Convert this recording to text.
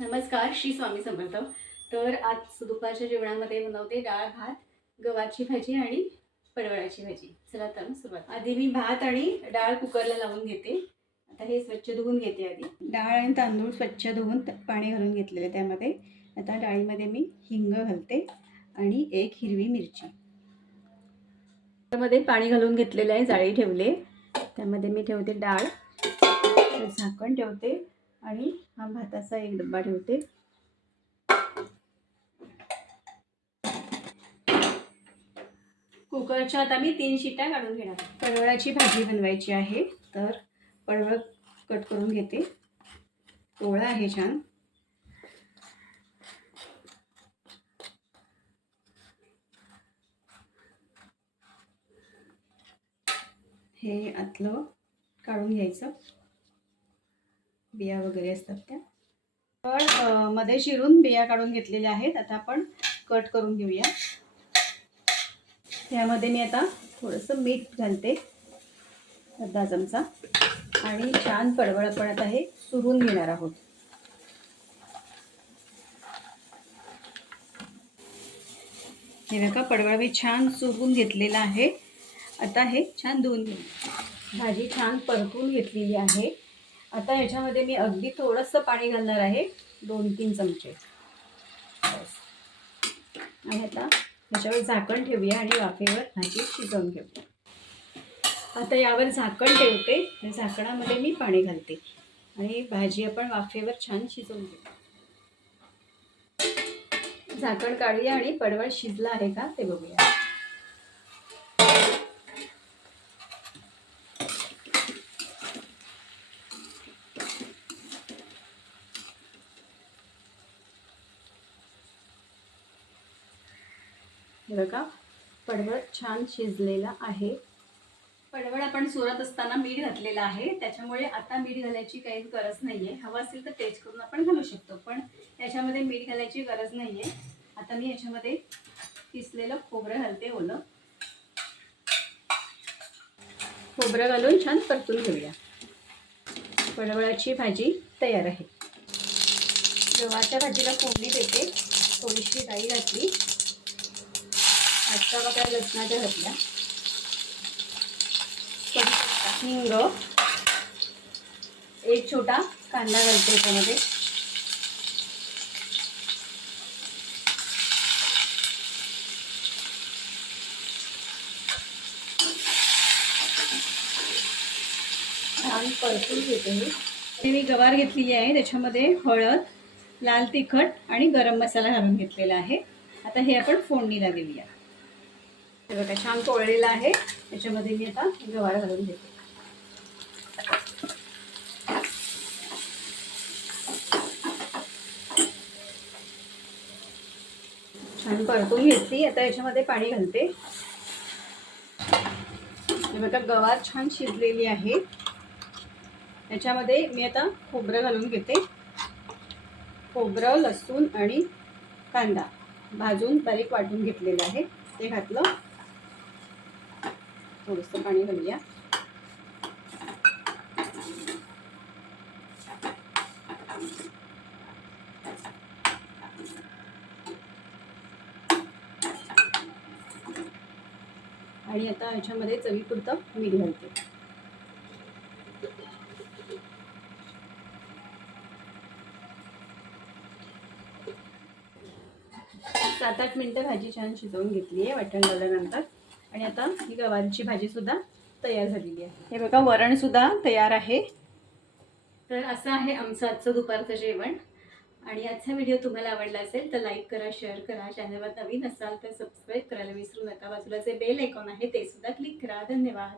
नमस्कार श्री स्वामी समर्थ. तर आज दुपारच्या जेवणामध्ये बनवते डाळ भात गव्हाची भाजी आणि पडवळाची भाजी. चला तर सुरुवात. आधी मी भात आणि डाळ कुकरला लावून घेते. आता हे स्वच्छ धुवून घेते आधी. डाळ आणि तांदूळ स्वच्छ धुवून पाणी घालून घेतलेले त्यामध्ये. आता डाळीमध्ये मी हिंग घालते आणि एक हिरवी मिरची. त्यामध्ये पाणी घालून घेतलेलं आहे जाळी ठेवले. त्यामध्ये मी ठेवते डाळ. झाकण ठेवते. आणि हा भाताचा एक डब्बा ठेवते. कुकरच्या आता मी तीन शिट्या काढून घेणार पडवळाची भाजी बनवायची आहे तर पडवळ कट करून घेते. कोवळा आहे छान. हे आतलं काढून घ्यायचं. बिया वगैरे असतात त्या. पण मध्ये शिरून बिया काढून घेतलेल्या आहेत. आता आपण कट करून घेऊया. त्यामध्ये मी आता थोडंसं मीठ घालते. अर्धा चमचा. आणि छान पडवळ पडत आता हे सुरून घेणार आहोत. हे बघा पडवळ मी छान सुरून घेतलेलं आहे. आता हे छान धुवून घेऊ. भाजी छान परतून घेतलेली आहे. आता ह्याच्यामध्ये मी अगदी थोडंसं पाणी घालणार आहे. दोन तीन चमचे. आणि आता ह्याच्यावर झाकण ठेवूया आणि वाफेवर भाजी शिजवून घेऊया. आता यावर झाकण ठेवते. आणि झाकणामध्ये मी पाणी घालते. आणि भाजी आपण वाफेवर छान शिजवून घेऊ झाकण काढूया आणि पडवळ शिजला आहे का ते बघूया. हे बघा पडवळ छान शिजलेला आहे. पडवळ आपण सुरत असताना मीठ घातलेलं आहे. त्याच्यामुळे आता मीठ घालायची काही गरज नाही आहे हवं असेल तर टेस्ट करून आपण घालू शकतो पण याच्यामध्ये मीठ घालायची गरज नाही आहे आता मी याच्यामध्ये किसलेलं खोबरं घालते ओलं. खोबरं घालून छान परतून घेऊया. पडवळाची भाजी तयार आहे. गव्हाच्या भाजीला फोडणी देते. थोडीशी डाळी घातली. आजचा बघा लसणाच्या घातल्या हिंग. एक छोटा कांदा घालतो याच्यामध्ये. छान परतून घेते मी. मी गवार घेतलेली आहे त्याच्यामध्ये हळद लाल तिखट आणि गरम मसाला घालून घेतलेला आहे. आता हे आपण फोडणीला देऊया. हे बघा छान पोळलेलं आहे. त्याच्यामध्ये मी आता गवार घालून घेते छान परतून घेतली. आता याच्यामध्ये पाणी घालते. हे बघा गवार छान शिजलेली आहे. याच्यामध्ये मी आता खोबरं घालून घेते. खोबरं लसूण आणि कांदा भाजून बारीक वाटून घेतलेलं आहे. ते घातलं. थोडंसं पाणी घालूया. आणि आता ह्याच्यामध्ये चवीपुरतं मीठ घालते. सात आठ मिनटं भाजी छान शिजवून घेतली आहे वाटण झाल्यानंतर. आणि आता ही गवारीची भाजी सुद्धा तयार झालेली आहे. हे बघा वरण सुद्धा तयार आहे. तर असं आहे आमचं आजचं दुपारचं जेवण. आणि आजचा व्हिडिओ तुम्हाला आवडला असेल तर लाईक करा शेअर करा. चॅनलवर नवीन असाल तर सबस्क्राईब करायला विसरू नका. बाजूला जे बेल आयकॉन आहे ते सुद्धा क्लिक करा. धन्यवाद.